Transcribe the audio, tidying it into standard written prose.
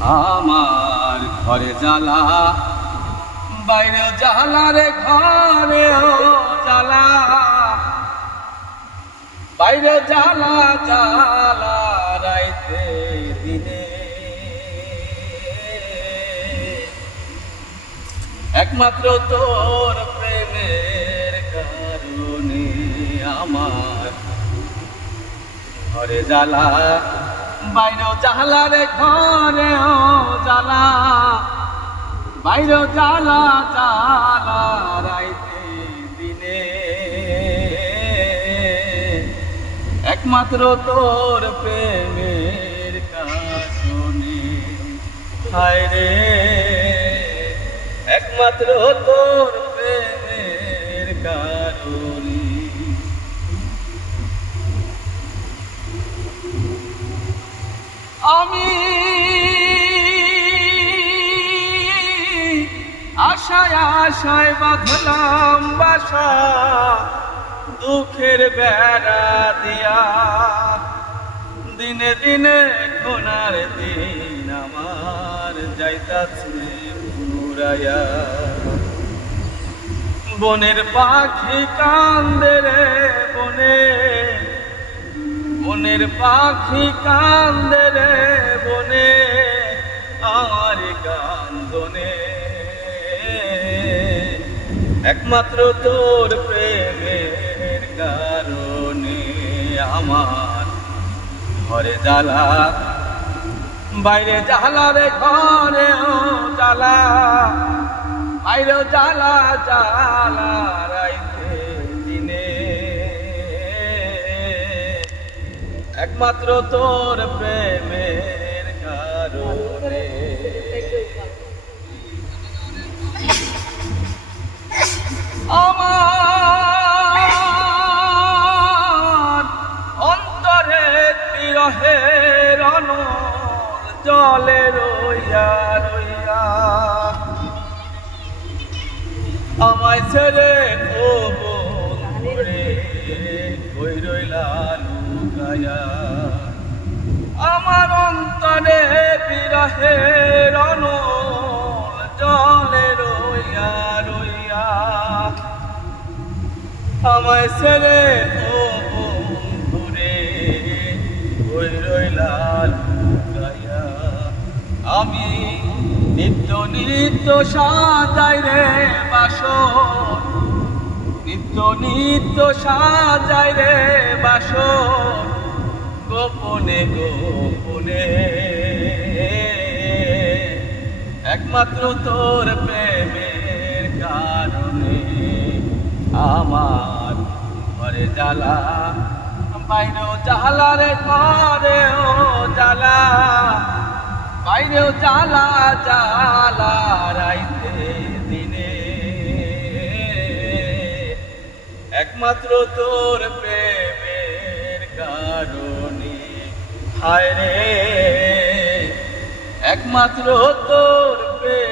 আমার ঘরে জ্বালা বাইরে জ্বালা রে ঘরেও জ্বালা বাইরে জ্বালা জ্বালা রাইতে দিনে একমাত্র তোর প্রেমের কারণে আমার ঘরে জ্বালা বাইরেও জ্বালা রে ঘরেও জ্বালা বাইরেও জ্বালা জ্বালা রাইতে দিনে একমাত্র তোর প্রেমের কারণে হায় রে একমাত্র তোর প্রেমের কারণে আমি আশায় আশায় বাঁধলাম বাসা দুঃখের বেড়া দিয়া দিনে দিনে কোনার দিন আমার যাইতাছে পুরাইয়া বনের পাখি কান্দে রে বনে বনের পাখি কান্দে রে বনে আর কান্দনে একমাত্র তোর প্রেমের কারণে আমার ঘরে জ্বালা বাইরে জ্বালা রে ঘরেও জ্বালা বাইরেও জ্বালা জ্বালা রাইতে দিনে একমাত্র তোর প্রেমের কারণে আমার অন্তরে বিরহের অনল জলে রইয়া রইয়া আমায় ছেড়ে ঘরে কই রইলা লুকায়া আমার অন্তরে বিরহের অনল জলে রইয়া রইয়া আমায় ছেড়ে ঘরে কই রইলা লুকায়া আমি নিত্য নিত্য সাজাই রে বাসর নিত্য নিত্য সাজাই রে বাসর গোপনে গোপনে একমাত্র তোর প্রেমের কারণে আমার ঘরে জ্বালা বাইরেও জ্বালা রে ঘরেও জ্বালা বাইরেও জ্বালা জ্বালা রাইতে দিনে একমাত্র তোর প্রেমের কারণে হায় রে একমাত্র তোর প্রেম